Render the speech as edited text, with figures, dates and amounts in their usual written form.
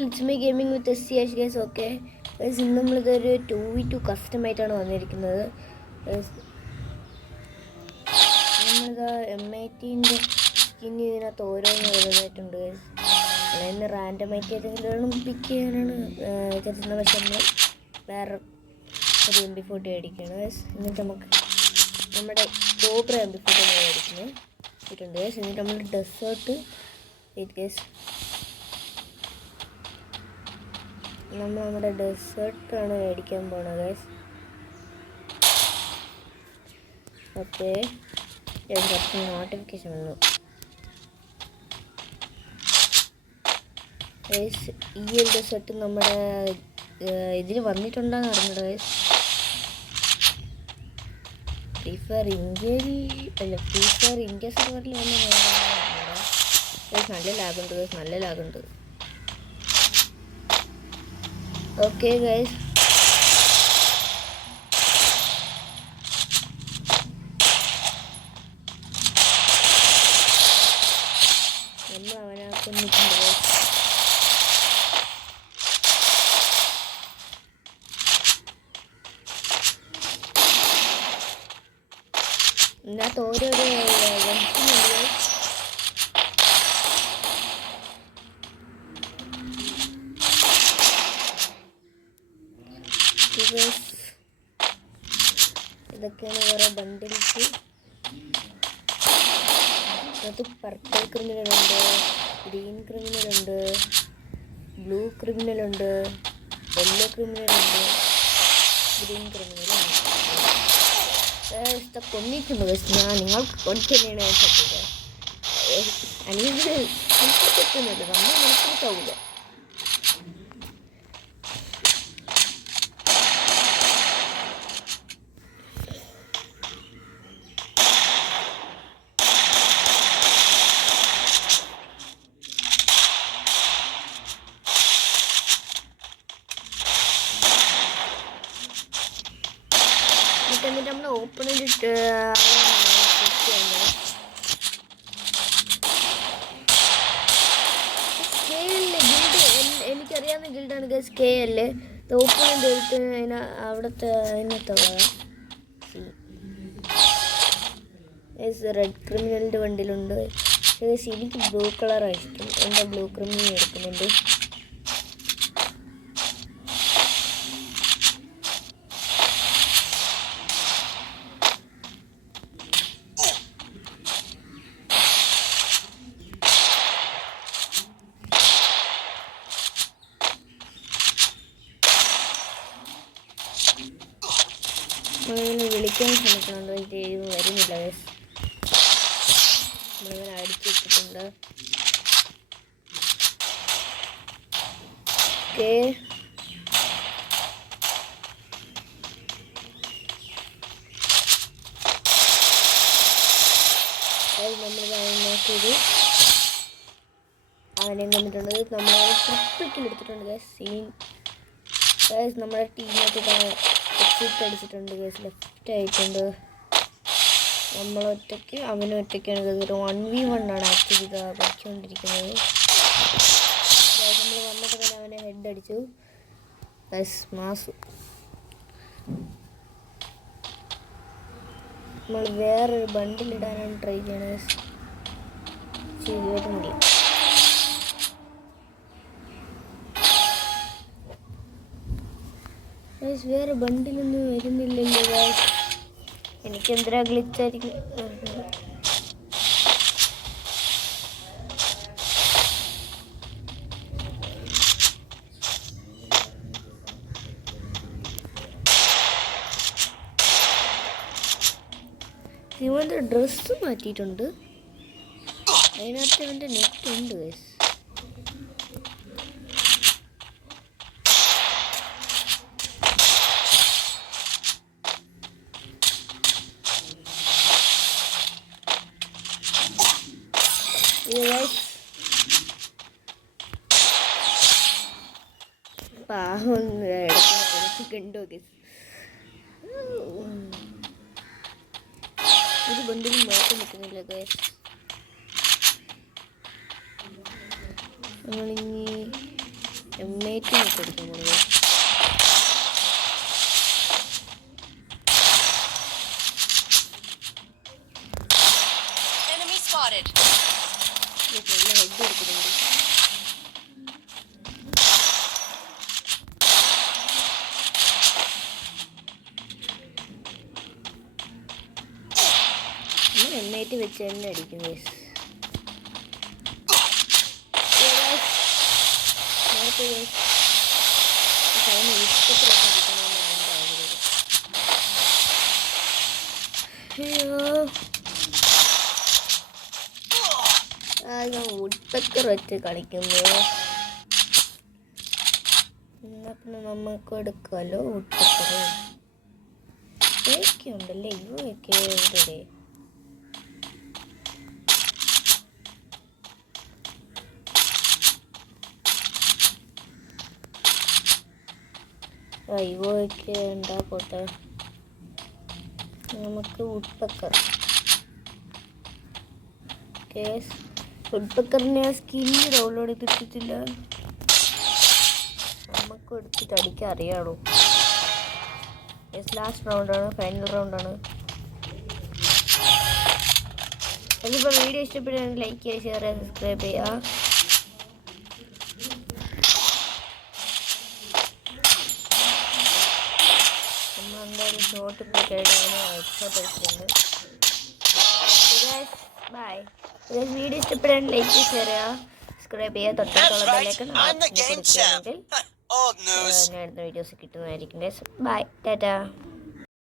It's me gaming with SCH guys. Okay guys, ഇന്ന് നമ്മളിതൊരു 2v2 കസ്റ്റമായിട്ടാണ് വന്നിരിക്കുന്നത്. നമ്മളിതാ M18 സ്കിൻ ഇതിനകത്ത് ഓരോന്ന് ഓരോന്നായിട്ടുണ്ട് ഗൈസ്. ഇന്ന് റാൻഡമായിട്ട് ഏതെങ്കിലും പിക്ക് ചെയ്യാനാണ് വിചാരിച്ചിരുന്നത്. പക്ഷെ നമ്മൾ വേറെ ഒരു MP40 മേടിക്കുകയാണ് ഗൈസ്. എന്നിട്ട് നമുക്ക് നമ്മുടെ കോബ്ര MP40 മേടിക്കുന്നത് ഇട്ടുണ്ട് ഗൈസ്. എന്നിട്ട് നമ്മൾ ഡെസേർട്ട് ഗൈസ്, നമ്മുടെ ഡെസേർട്ടാണ് മേടിക്കാൻ പോണത് ഗൈസ്. ഓക്കെ കുറച്ച് നോട്ടിഫിക്കേഷൻ വന്നു ഗൈസ്. ഈ ഒരു ഡെസേർട്ട് നമ്മുടെ ഇതിൽ വന്നിട്ടുണ്ടെന്ന് അറിഞ്ഞത് ഗൈസ്. ഫ്രീ ഫയർ ഇന്ത്യ സെർവറിൽ വന്ന ഗൈസ്. നല്ല ലാഗുണ്ട് ഗൈസ്, നല്ല ലാഗുണ്ട്. ഓക്കെ ഗൈസ്, നമ്മൾ അവനെ കൊന്നിട്ടുണ്ട് ഗൈസ്. ഇതിനകത്ത് ഓരോരോ ഇതൊക്കെയാണ് വേറെ ബണ്ടിൽസ്. അത് പർപ്പിൾ ക്രിമിനലുണ്ട്, ഗ്രീൻ ക്രിമിനലുണ്ട്, ബ്ലൂ ക്രിമിനലുണ്ട്, യെല്ലോ ക്രിമിനലുണ്ട്, ഗ്രീൻ ക്രിമിനലുണ്ട്. കൊന്നിട്ടുണ്ട് ഗൈസ്. ഞാൻ നിങ്ങൾക്ക് കൊന്നിട്ടാണ് സത്യം. അല്ലെങ്കിൽ നമുക്ക് തെറ്റുന്നില്ല, നമ്മൾ മനസ്സിലാവില്ല. എന്നിട്ട് നമ്മൾ ഓപ്പൺ ചെയ്തിട്ട് എനിക്കറിയാവുന്ന ഗിൽഡാണ് ഗൈസ് KL. ഓപ്പൺ ചെയ്തിട്ട് അവിടുത്തെ അതിനകത്ത് റെഡ് ക്രിമിനലിൻ്റെ വണ്ടിയിലുണ്ട്. എനിക്ക് ബ്ലൂ കളറാണ് ഇഷ്ടം. എൻ്റെ ബ്ലൂ ക്രിമിനൽ എടുക്കുന്നുണ്ട്. വിളിക്കാൻ ശ്രമിക്കുന്നുണ്ട്, എനിക്ക് വരുന്നില്ല ഗൈസ്. നമ്മളിങ്ങനെ അടിച്ചു വെച്ചിട്ടുണ്ട്. ഓക്കെ നമ്മളിത് നോക്കിയത് അവനെയും കൊന്നിട്ടുണ്ട്. നമ്മൾ ട്രിപ്പിക്കിൽ എടുത്തിട്ടുണ്ട് ഗൈസ്. ഗൈസ് നമ്മുടെ ടീമായിട്ട് എക്സിറ്റ് അടിച്ചിട്ടുണ്ട് ഗൈസ്. ലെഫ്റ്റ് ആയിട്ടുണ്ട്. നമ്മളൊറ്റയ്ക്ക് അവനൊറ്റയ്ക്കാണ് ഗൈസ്. ഒരു 1v1 ആണ് ആക്ച്വലി ഇത് കളിച്ചുകൊണ്ടിരിക്കുന്നത്. നമ്മൾ വന്നിട്ട് തന്നെ അവനെ ഹെഡ് അടിച്ചു ഗൈസ്. മാസു. നമ്മൾ വേറൊരു ബണ്ടിലിടാനാണ് ട്രൈ ചെയ്യണത് ഗൈസ്. ചെയ്തിട്ട് മുടി ഗൈസ്. വേറെ ബണ്ടിലൊന്നും വരുന്നില്ലല്ലോ ഗൈസ്. എനിക്കെന്തിനാ ഗ്ലിച്ചായിരിക്കും. ഇവൻ്റെ ഡ്രസ്സ് മാറ്റിയിട്ടുണ്ട്. അതിനകത്ത് ഇവൻ്റെ നെറ്റ് ഉണ്ട് ഗൈസ്. പാവം കണ്ടോ ഗൈസ്. ഒരു ബണ്ടിലും മാറ്റം നിൽക്കുന്നില്ല ഗൈസ്. നമ്മളിനി M18 ഒക്കെ എടുക്കാൻ പോകുന്നത്. നല്ല ഹെഡ് എടുക്കുന്നുണ്ട്. M18 വെച്ച് തന്നെ അടിക്കും ഗൈസ്. ഞാൻ വുഡ്പെക്കർ വെച്ച് കളിക്കുന്നു. എന്നാ പിന്നെ നമുക്ക് എടുക്കാമല്ലോ വുഡ്പെക്കർ. ഒക്കെ ഉണ്ടല്ലേ, ഇവയൊക്കെ ഇവിടെ. ഇവയൊക്കെ ഉണ്ടാ പോട്ടെ. നമുക്ക് വുഡ്പെക്കർ വുഡ്പെക്കറിൻ്റെ സ്കിന്ന് ഡൗൺലോഡ് ചെയ്തിട്ടില്ല. നമുക്ക് എടുത്തിട്ട് അടിക്കാൻ അറിയാമോ? ലാസ്റ്റ് റൗണ്ടാണ്, ഫൈനൽ റൗണ്ടാണ്. അതിപ്പോൾ വീഡിയോ ഇഷ്ടപ്പെടുകയാണെങ്കിൽ ലൈക്ക് ചെയ്യുക, ഷെയർ ചെയ്യുക, സബ്സ്ക്രൈബ് ചെയ്യുക. നമ്മൾ എന്തായാലും ഷോർട്ട് പോയിട്ടാണ് എക്സ്ട്രാ പഠിച്ചിട്ടുണ്ട്. ബൈ. വീഡിയോ ഇഷ്ടപ്പെടാൻ ലൈക്ക് ചെയ്യുക, ഷെയർ ചെയ്യുക, സബ്സ്ക്രൈബ് ചെയ്യുക. തൊട്ടടുത്തുള്ള ബെല്ലൈക്കൺ കൊടുക്കുകയാണെങ്കിൽ ഞാൻ അടുത്ത വീഡിയോസ് കിട്ടുന്നതായിരിക്കും. ബൈ, ടാറ്റാ.